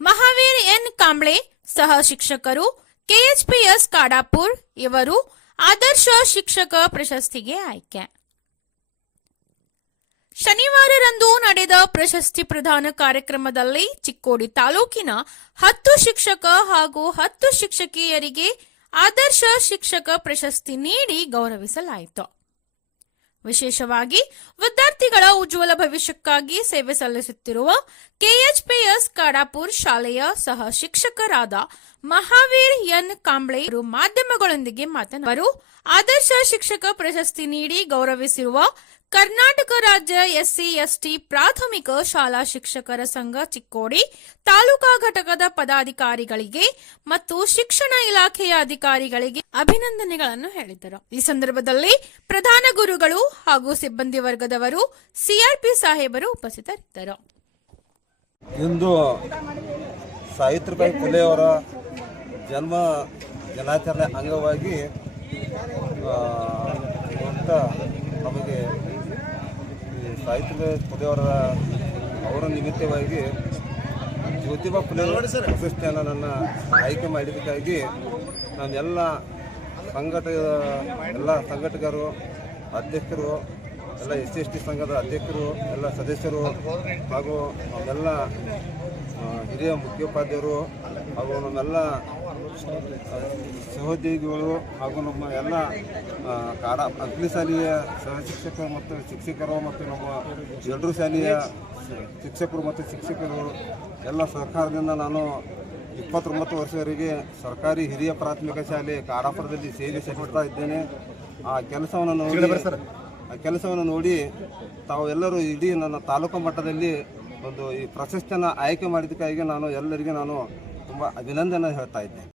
Mahavir N Kamble ಸಹ ಶಿಕ್ಷಕರು ಕೆಎಚ್ಪಿಎಸ್ ಕಾಡಾಪುರ್ ಇವರು ಆದರ್ಶ ಶಿಕ್ಷಕ ಪ್ರಶಸ್ತಿಗೆ ಆಯ್ಕೆ. ಶನಿವಾರರಂದು ನಡೆದ ಪ್ರಶಸ್ತಿ ಪ್ರದಾನ ಕಾರ್ಯಕ್ರಮದಲ್ಲಿ ಚಿಕ್ಕೋಡಿ ತಾಲೂಕಿನ 10 ಶಿಕ್ಷಕ ಹಾಗೂ 10 ಶಿಕ್ಷಕಿಯರಿಗೆ ಆದರ್ಶ ಶಿಕ್ಷಕ ಪ್ರಶಸ್ತಿ ನೀಡಿ ಗೌರವಿಸಲಾಯಿತು. ವಿಶೇಷವಾಗಿ ವಿದ್ಯಾರ್ಥಿಗಳ ಉಜ್ವಲ ಭವಿಷ್ಯಕ್ಕಾಗಿ ಸೇವೆ ಸಲ್ಲಿಸುತ್ತಿರುವ ಕೆಎಚ್ಪಿಎಸ್ ಕಾಡಾಪುರ್ ಶಾಲೆಯ ಸಹ ಶಿಕ್ಷಕರಾದ ಮಹಾವೀರ್ ಎನ್ ಕಾಂಬ್ಳೆ ಮಾಧ್ಯಮಗಳೊಂದಿಗೆ ಮಾತನಾಡಿ ಆದರ್ಶ ಶಿಕ್ಷಕ ಪ್ರಶಸ್ತಿ ನೀಡಿ ಗೌರವಿಸಿರುವ ಕರ್ನಾಟಕ ರಾಜ್ಯ ಎಸ್ಸಿ ಎಸ್ಟಿ ಪ್ರಾಥಮಿಕ ಶಾಲಾ ಶಿಕ್ಷಕರ ಸಂಘ ಚಿಕ್ಕೋಡಿ ತಾಲೂಕಾ ಘಟಕದ ಪದಾಧಿಕಾರಿಗಳಿಗೆ ಮತ್ತು ಶಿಕ್ಷಣ ಇಲಾಖೆಯ ಅಧಿಕಾರಿಗಳಿಗೆ ಅಭಿನಂದನೆಗಳನ್ನು ಹೇಳಿದರು. ಈ ಸಂದರ್ಭದಲ್ಲಿ ಪ್ರಧಾನ ಗುರುಗಳು ಹಾಗೂ ಸಿಬ್ಬಂದಿ ವರ್ಗದವರು ಸಿಆರ್ಪಿ ಸಾಹೇಬರು ಉಪಸ್ಥಿತರಿದ್ದರು. ಇಂದು ಸಾವಿತ್ರಿಬಾಯಿ ಫುಲೆ ಅವರ ಜನ್ಮ ದಿನಾಚರಣೆ ಅಂಗವಾಗಿ ನಮಗೆ ಸಾವಿತ್ರಿಬಾಯಿ ಫುಲೆ ಅವರ ನಿಮಿತ್ತವಾಗಿ ಜ್ಯೋತಿಬಾ ಫುಲೆ ಪ್ರಶಸ್ತಿಯನ್ನು ನನ್ನ ಆಯ್ಕೆ ಮಾಡಿದ್ದಕ್ಕಾಗಿ ನಾನೆಲ್ಲ ಸಂಘಟಕರು ಅಧ್ಯಕ್ಷರು ಎಲ್ಲ SC/ST ಸಂಘದ ಅಧ್ಯಕ್ಷರು ಎಲ್ಲ ಸದಸ್ಯರು ಹಾಗೂ ನಮ್ಮೆಲ್ಲ ಹಿರಿಯ ಮುಖ್ಯೋಪಾಧ್ಯಾಯರು ಹಾಗೂ ನಮ್ಮೆಲ್ಲ ಸಹೋದ್ಯೋಗಿಗಳು ಹಾಗೂ ನಮ್ಮ ಎಲ್ಲ ಅಂಕಲಿ ಶಾಲೆಯ ಸಹ ಶಿಕ್ಷಕರು ಮತ್ತು ಶಿಕ್ಷಕರು ಮತ್ತು ನಮ್ಮ ಎರಡೂ ಶಾಲೆಯ ಶಿಕ್ಷಕರು ಮತ್ತು ಶಿಕ್ಷಕರು ಎಲ್ಲ ಸಹಕಾರದಿಂದ ನಾನು 29 ವರ್ಷವರೆಗೆ ಸರ್ಕಾರಿ ಹಿರಿಯ ಪ್ರಾಥಮಿಕ ಶಾಲೆ ಕಾಡಾಪುರದಲ್ಲಿ ಸೇವೆ ಸಲ್ಲಿಸ್ತಾ ಇದ್ದೇನೆ. ಆ ಕೆಲಸವನ್ನು ನೋಡಿ ತಾವು ಎಲ್ಲರೂ ಇಡೀ ನನ್ನ ತಾಲೂಕು ಮಟ್ಟದಲ್ಲಿ ಒಂದು ಈ ಪ್ರಶಸ್ತಿಯನ್ನು ಆಯ್ಕೆ ಮಾಡಿದ್ದಕ್ಕಾಗಿ ನಾನು ಎಲ್ಲರಿಗೆ ತುಂಬ ಅಭಿನಂದನೆ ಹೇಳ್ತಾ ಇದ್ದೇನೆ.